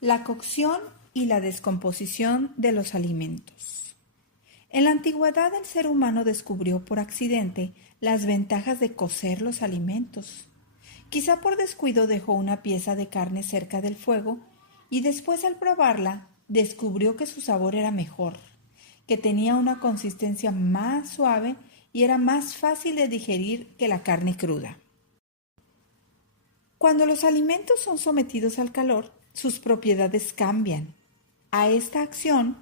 La cocción y la descomposición de los alimentos. En la antigüedad el ser humano descubrió por accidente las ventajas de cocer los alimentos. Quizá por descuido dejó una pieza de carne cerca del fuego y después al probarla descubrió que su sabor era mejor, que tenía una consistencia más suave y era más fácil de digerir que la carne cruda. Cuando los alimentos son sometidos al calor, sus propiedades cambian. A esta acción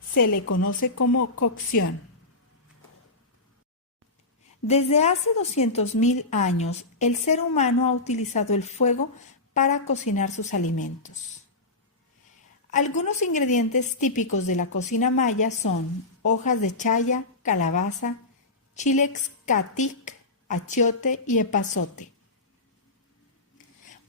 se le conoce como cocción. Desde hace 200.000 años, el ser humano ha utilizado el fuego para cocinar sus alimentos. Algunos ingredientes típicos de la cocina maya son hojas de chaya, calabaza, chilex catic, achiote y epazote.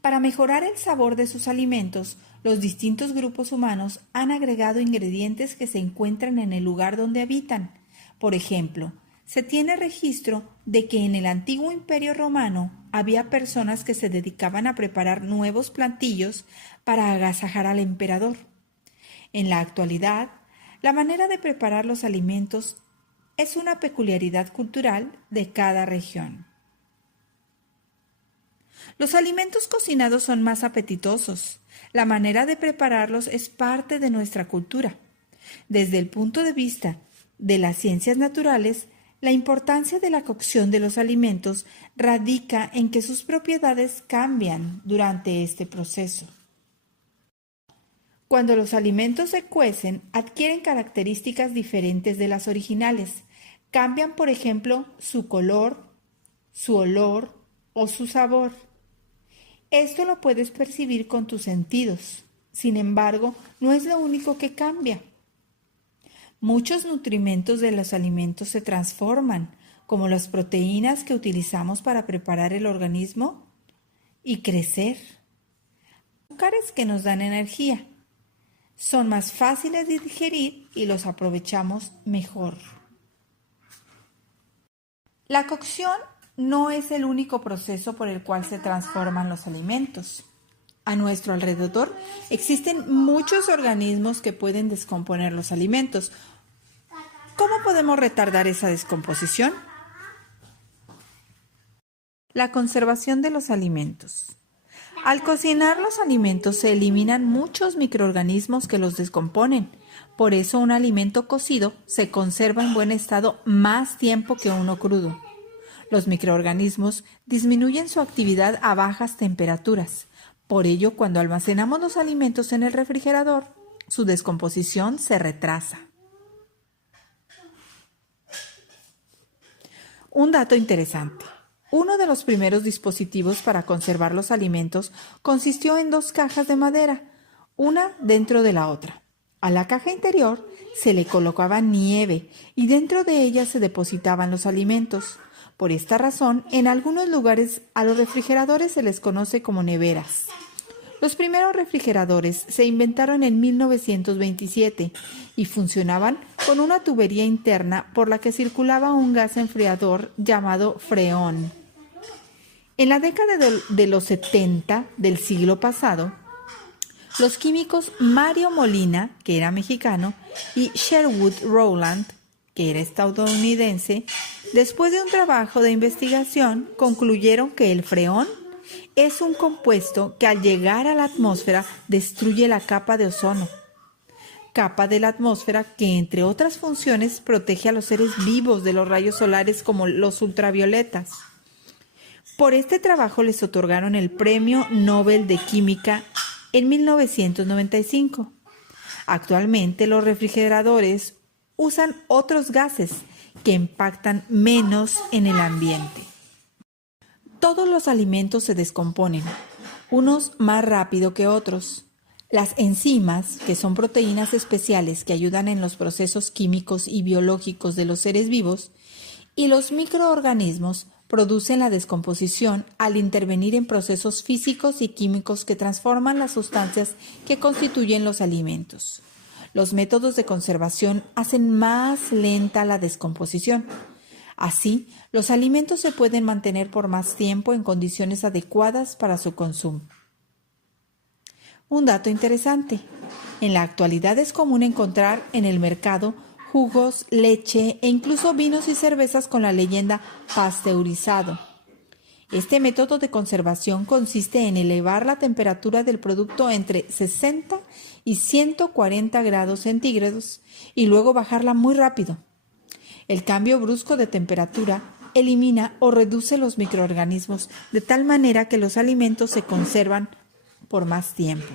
Para mejorar el sabor de sus alimentos, los distintos grupos humanos han agregado ingredientes que se encuentran en el lugar donde habitan. Por ejemplo, se tiene registro de que en el antiguo Imperio Romano había personas que se dedicaban a preparar nuevos platillos para agasajar al emperador. En la actualidad, la manera de preparar los alimentos es una peculiaridad cultural de cada región. Los alimentos cocinados son más apetitosos. La manera de prepararlos es parte de nuestra cultura. Desde el punto de vista de las ciencias naturales, la importancia de la cocción de los alimentos radica en que sus propiedades cambian durante este proceso. Cuando los alimentos se cuecen, adquieren características diferentes de las originales. Cambian, por ejemplo, su color, su olor o su sabor. Esto lo puedes percibir con tus sentidos. Sin embargo, no es lo único que cambia. Muchos nutrimentos de los alimentos se transforman, como las proteínas que utilizamos para preparar el organismo y crecer. Azúcares que nos dan energía. Son más fáciles de digerir y los aprovechamos mejor. La cocción no es el único proceso por el cual se transforman los alimentos. A nuestro alrededor existen muchos organismos que pueden descomponer los alimentos. ¿Cómo podemos retardar esa descomposición? La conservación de los alimentos. Al cocinar los alimentos se eliminan muchos microorganismos que los descomponen. Por eso un alimento cocido se conserva en buen estado más tiempo que uno crudo. Los microorganismos disminuyen su actividad a bajas temperaturas. Por ello, cuando almacenamos los alimentos en el refrigerador, su descomposición se retrasa. Un dato interesante. Uno de los primeros dispositivos para conservar los alimentos consistió en 2 cajas de madera, una dentro de la otra. A la caja interior se le colocaba nieve y dentro de ella se depositaban los alimentos. Por esta razón, en algunos lugares a los refrigeradores se les conoce como neveras. Los primeros refrigeradores se inventaron en 1927 y funcionaban con una tubería interna por la que circulaba un gas enfriador llamado freón. En la década de los 70 del siglo pasado, los químicos Mario Molina, que era mexicano, y Sherwood Rowland, que era estadounidense, después de un trabajo de investigación, concluyeron que el freón es un compuesto que al llegar a la atmósfera destruye la capa de ozono, capa de la atmósfera que, entre otras funciones, protege a los seres vivos de los rayos solares como los ultravioletas. Por este trabajo les otorgaron el Premio Nobel de Química en 1995. Actualmente los refrigeradores usan otros gases que impactan menos en el ambiente. Todos los alimentos se descomponen, unos más rápido que otros. Las enzimas, que son proteínas especiales que ayudan en los procesos químicos y biológicos de los seres vivos, y los microorganismos producen la descomposición al intervenir en procesos físicos y químicos que transforman las sustancias que constituyen los alimentos. Los métodos de conservación hacen más lenta la descomposición. Así, los alimentos se pueden mantener por más tiempo en condiciones adecuadas para su consumo. Un dato interesante. En la actualidad es común encontrar en el mercado jugos, leche e incluso vinos y cervezas con la leyenda pasteurizado. Este método de conservación consiste en elevar la temperatura del producto entre 60 y 140 grados centígrados y luego bajarla muy rápido. El cambio brusco de temperatura elimina o reduce los microorganismos de tal manera que los alimentos se conservan por más tiempo.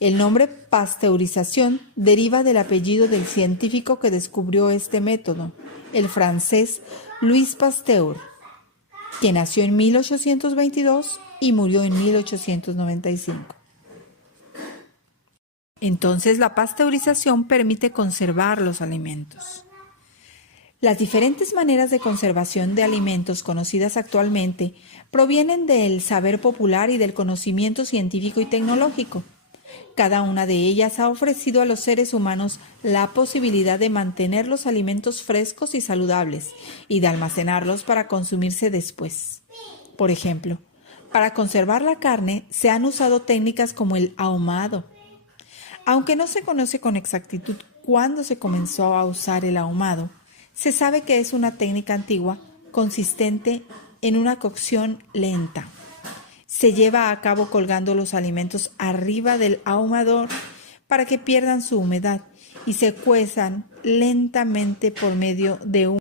El nombre pasteurización deriva del apellido del científico que descubrió este método, el francés Louis Pasteur, que nació en 1822 y murió en 1895. Entonces, la pasteurización permite conservar los alimentos. Las diferentes maneras de conservación de alimentos conocidas actualmente provienen del saber popular y del conocimiento científico y tecnológico. Cada una de ellas ha ofrecido a los seres humanos la posibilidad de mantener los alimentos frescos y saludables y de almacenarlos para consumirse después. Por ejemplo, para conservar la carne se han usado técnicas como el ahumado. Aunque no se conoce con exactitud cuándo se comenzó a usar el ahumado, se sabe que es una técnica antigua consistente en una cocción lenta. Se lleva a cabo colgando los alimentos arriba del ahumador para que pierdan su humedad y se cuezan lentamente por medio de un